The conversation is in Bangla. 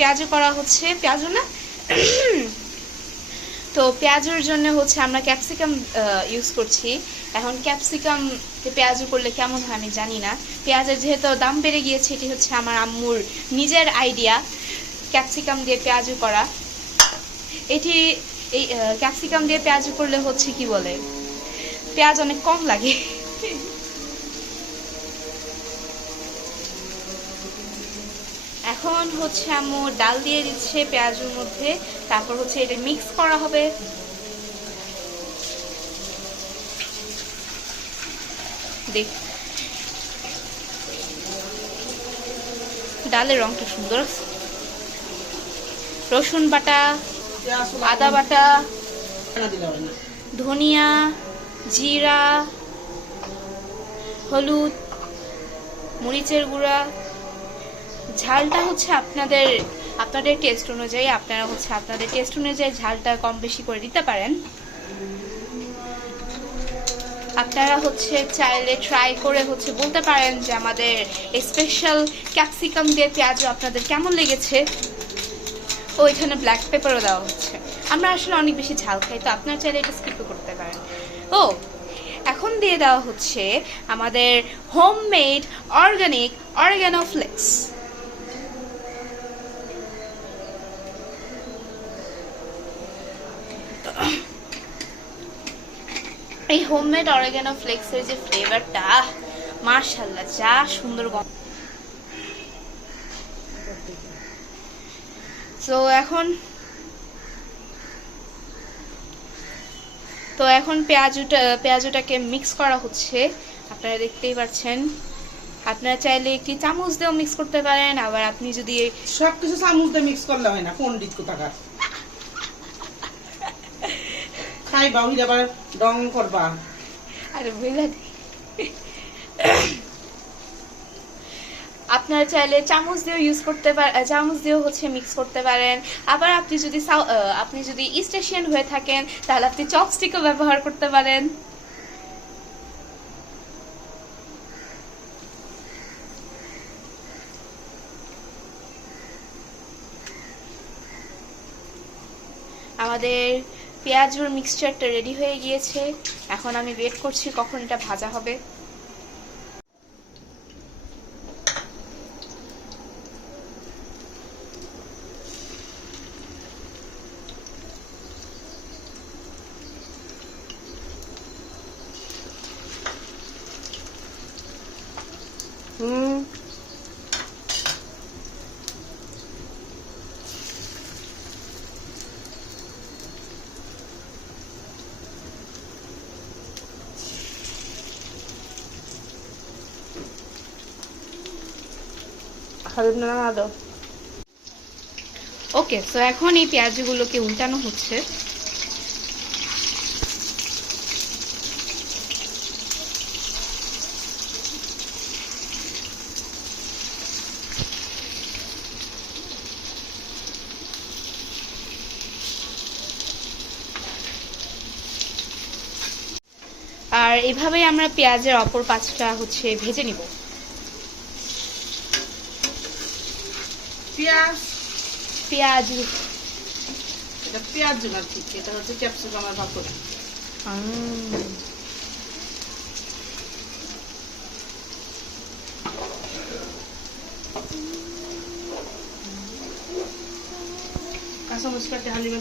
পেঁয়াজও করা হচ্ছে। পেঁয়াজও না? তো পেঁয়াজের জন্য হচ্ছে আমরা ক্যাপসিকাম ইউজ করছি। এখন ক্যাপসিকাম পেঁয়াজও করলে কেমন হয় আমি জানি না। পেঁয়াজের যেহেতু দাম বেড়ে গিয়েছে, এটি হচ্ছে আমার আম্মুর নিজের আইডিয়া ক্যাপসিকাম দিয়ে পেঁয়াজও করা। এটি, এই ক্যাপসিকাম দিয়ে পেঁয়াজও করলে হচ্ছে কি বলে? পেঁয়াজ অনেক কম লাগে। এখন হচ্ছে আম্মু ডাল দিয়ে দিচ্ছে পেঁয়াজের মধ্যে। তারপর হচ্ছে এটা মিক্স করা হবে। দেখ। ডালের রংটা সুন্দর রসুন বাটা, আদা বাটা, ধনিয়া, জিরা, হলুদ, মরিচের গুঁড়া। ঝালটা হচ্ছে আপনাদের আপনাদের টেস্ট অনুযায়ী, আপনারা হচ্ছে আপনাদের টেস্ট অনুযায়ী ঝালটা কম বেশি করে দিতে পারেন। আপনারা হচ্ছে চাইলে ট্রাই করে হচ্ছে বলতে পারেন যে আমাদের স্পেশাল ক্যাপসিকাম দিয়ে পেঁয়াজও আপনাদের কেমন লেগেছে। ও, এখানে ব্ল্যাক পেপারও দেওয়া হচ্ছে। আমরা আসলে অনেক বেশি ঝাল খাই, তো আপনারা চাইলে এটা স্কিপও করতে পারেন। ও, এখন দিয়ে দেওয়া হচ্ছে আমাদের হোমমেড অর্গানিক অর্গানো ফ্লেক্স এই হোমমেড অরেগানো ফ্লেক্সের যে ফ্লেভারটা মার্শাল্লাহ যা সুন্দর তো এখন তো এখন পেঁয়াজুটা, পেঁয়াজুটাকে মিক্স করা হচ্ছে। আপনারা দেখতেই পাচ্ছেন। আপনারা চাইলে একটি চামচ দিয়েও মিক্স করতে পারেন, আবার আপনি যদি সবকিছু চামচ দিয়ে মিক্স করলে হয় না পন্ডিত কোথাকার। খাইবা ওই আবার ডং করবা। আরে বুঝলা আপনারা চাইলে চামচ দিয়েও ইউজ করতে পারেন চামচ দিয়েও হচ্ছে মিক্স করতে পারেন। আবার আপনি যদি আপনি যদি ইস্ট এশিয়ান হয়ে থাকেন, তাহলে আপনি চপস্টিকও ব্যবহার করতে পারেন। আমাদের পেঁয়াজুর মিক্সচারটা রেডি হয়ে গিয়েছে। এখন আমি ওয়েট করছি কখন এটা ভাজা হবে। হুম। হাবিব না দাও ওকে, তো এখন এই পেঁয়াজগুলোকে উল্টানো হচ্ছে। আর এভাবেই আমরা পেঁয়াজের অপর পাঁচটা হচ্ছে ভেজে নিব। পেঁয়াজ? পেঁয়াজ। এটা পেঁয়াজ না ঠিক এটা হচ্ছে ক্যাপসিকামের উম, কাঁচা মরিচ কাটে হালিমা